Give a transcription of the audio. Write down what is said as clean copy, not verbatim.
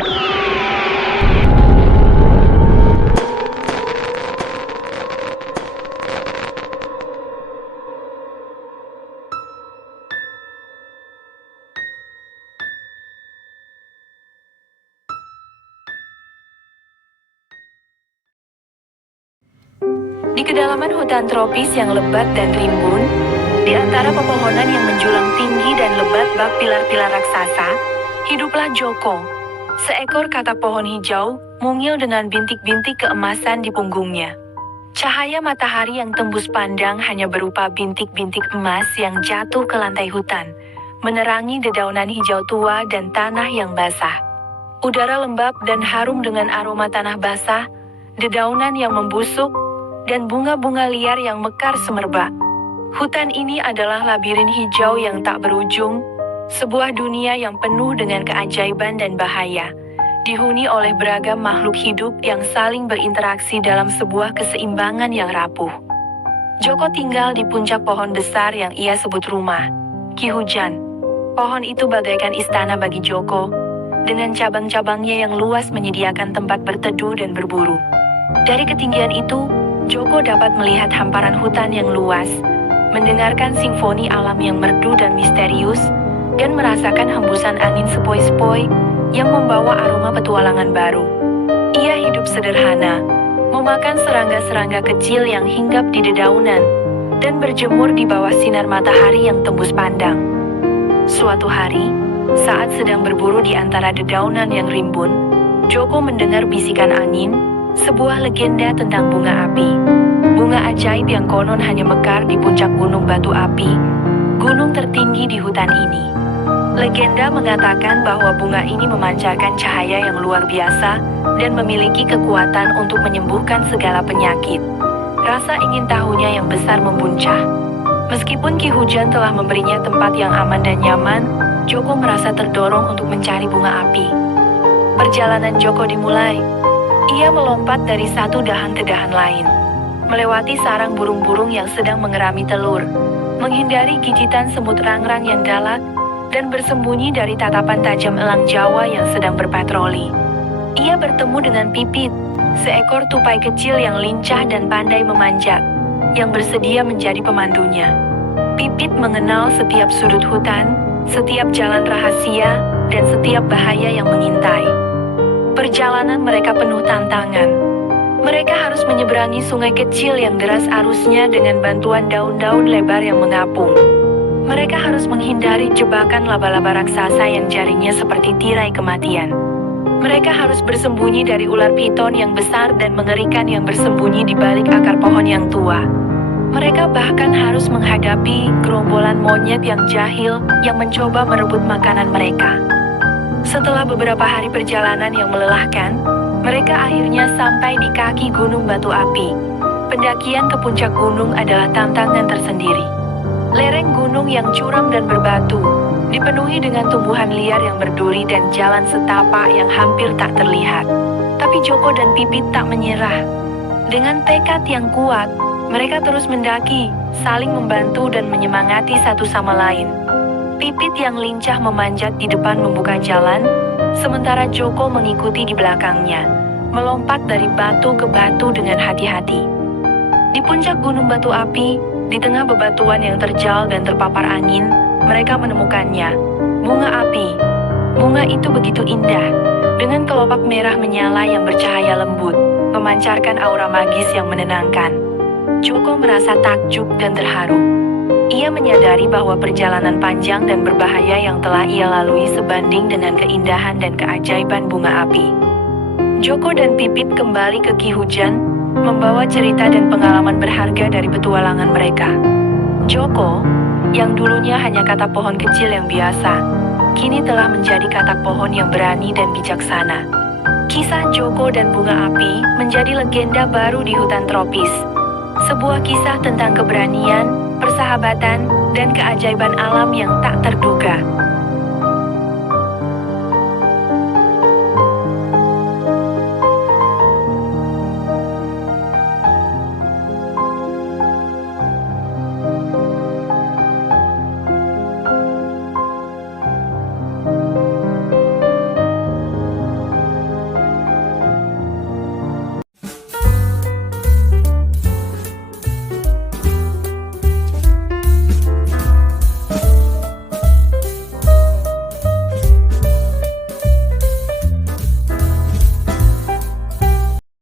Di kedalaman hutan tropis yang lebat dan rimbun, di antara pepohonan yang menjulang tinggi dan lebat bak pilar-pilar raksasa, hiduplah Joko, seekor katak pohon hijau, mungil dengan bintik-bintik keemasan di punggungnya. Cahaya matahari yang tembus pandang hanya berupa bintik-bintik emas yang jatuh ke lantai hutan, menerangi dedaunan hijau tua dan tanah yang basah. Udara lembab dan harum dengan aroma tanah basah, dedaunan yang membusuk, dan bunga-bunga liar yang mekar semerbak. Hutan ini adalah labirin hijau yang tak berujung, sebuah dunia yang penuh dengan keajaiban dan bahaya, dihuni oleh beragam makhluk hidup yang saling berinteraksi dalam sebuah keseimbangan yang rapuh. Joko tinggal di puncak pohon besar yang ia sebut rumah, Ki Hujan. Pohon itu bagaikan istana bagi Joko, dengan cabang-cabangnya yang luas menyediakan tempat berteduh dan berburu. Dari ketinggian itu, Joko dapat melihat hamparan hutan yang luas, mendengarkan simfoni alam yang merdu dan misterius, dan merasakan hembusan angin sepoi-sepoi yang membawa aroma petualangan baru. Ia hidup sederhana, memakan serangga-serangga kecil yang hinggap di dedaunan, dan berjemur di bawah sinar matahari yang tembus pandang. Suatu hari, saat sedang berburu di antara dedaunan yang rimbun, Joko mendengar bisikan angin, sebuah legenda tentang bunga api. Bunga ajaib yang konon hanya mekar di puncak gunung batu api, gunung tertinggi di hutan ini. Legenda mengatakan bahwa bunga ini memancarkan cahaya yang luar biasa dan memiliki kekuatan untuk menyembuhkan segala penyakit. Rasa ingin tahunya yang besar membuncah. Meskipun Ki Hujan telah memberinya tempat yang aman dan nyaman, Joko merasa terdorong untuk mencari bunga api. Perjalanan Joko dimulai. Ia melompat dari satu dahan ke dahan lain, melewati sarang burung-burung yang sedang mengerami telur, menghindari gigitan semut rangrang yang galak, dan bersembunyi dari tatapan tajam elang Jawa yang sedang berpatroli. Ia bertemu dengan Pipit, seekor tupai kecil yang lincah dan pandai memanjat, yang bersedia menjadi pemandunya. Pipit mengenal setiap sudut hutan, setiap jalan rahasia, dan setiap bahaya yang mengintai. Perjalanan mereka penuh tantangan. Mereka harus menyeberangi sungai kecil yang deras arusnya dengan bantuan daun-daun lebar yang mengapung. Mereka harus menghindari jebakan laba-laba raksasa yang jaringnya seperti tirai kematian. Mereka harus bersembunyi dari ular piton yang besar dan mengerikan yang bersembunyi di balik akar pohon yang tua. Mereka bahkan harus menghadapi gerombolan monyet yang jahil yang mencoba merebut makanan mereka. Setelah beberapa hari perjalanan yang melelahkan, mereka akhirnya sampai di kaki gunung batu api. Pendakian ke puncak gunung adalah tantangan tersendiri. Lereng gunung yang curam dan berbatu, dipenuhi dengan tumbuhan liar yang berduri dan jalan setapak yang hampir tak terlihat. Tapi Joko dan Pipit tak menyerah. Dengan tekad yang kuat, mereka terus mendaki, saling membantu dan menyemangati satu sama lain. Pipit yang lincah memanjat di depan membuka jalan, sementara Joko mengikuti di belakangnya, melompat dari batu ke batu dengan hati-hati. Di puncak gunung batu api, di tengah bebatuan yang terjal dan terpapar angin, mereka menemukannya, bunga api. Bunga itu begitu indah, dengan kelopak merah menyala yang bercahaya lembut, memancarkan aura magis yang menenangkan. Joko merasa takjub dan terharu. Ia menyadari bahwa perjalanan panjang dan berbahaya yang telah ia lalui sebanding dengan keindahan dan keajaiban bunga api. Joko dan Pipit kembali ke Ki Hujan, membawa cerita dan pengalaman berharga dari petualangan mereka. Joko, yang dulunya hanya katak pohon kecil yang biasa, kini telah menjadi katak pohon yang berani dan bijaksana. Kisah Joko dan bunga api menjadi legenda baru di hutan tropis. Sebuah kisah tentang keberanian, persahabatan, dan keajaiban alam yang tak terduga.